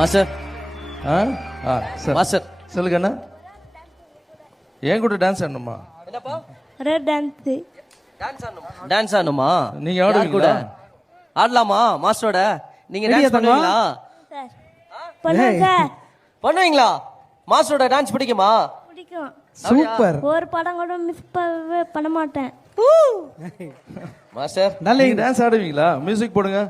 Master sir master சொல்லுங்க அண்ணா. ஏன் கூட டான்ஸ் ஆடணுமா? என்னப்பா டான்ஸ் ஆடணுமா? நீங்க ஆடுவீங்களா? ஆடலாமா மாஸ்டரோட? நீங்க டான்ஸ் பண்ணுவீங்களா? பண்ணுவீங்களா? மாஸ்டரோட டான்ஸ் பிடிக்குமா? பிடிக்கும். சூப்பர். ஒரு படம் கூட மிஸ் பண்ண மாட்டேன். மாஸ்டர் நீங்க டான்ஸ் ஆடுவீங்களா? மியூசிக் போடுங்க.